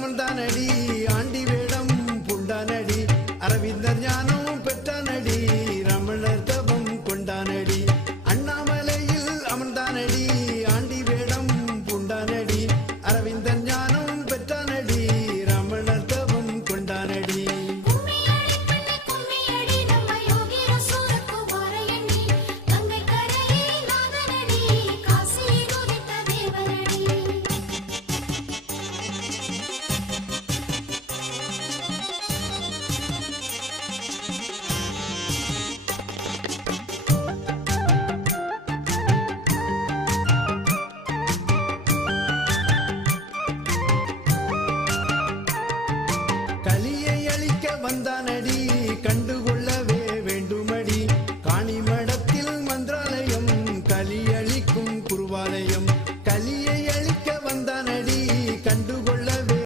அமர்ந்தானடி aunty வேடம் புண்டானடி அரவிந்தர் ஞானம் பெற்றானடி ரமணர் தவம் கொண்டானடி அண்ணாமலையில் அமர்ந்தானடி ஆண்டி வேடம் புண்டானடி அரவிந்தர் ஞானம் பெற்றானடி ரமணர் தவம் கொண்டானடி கலியை அழிக்க வந்தானடி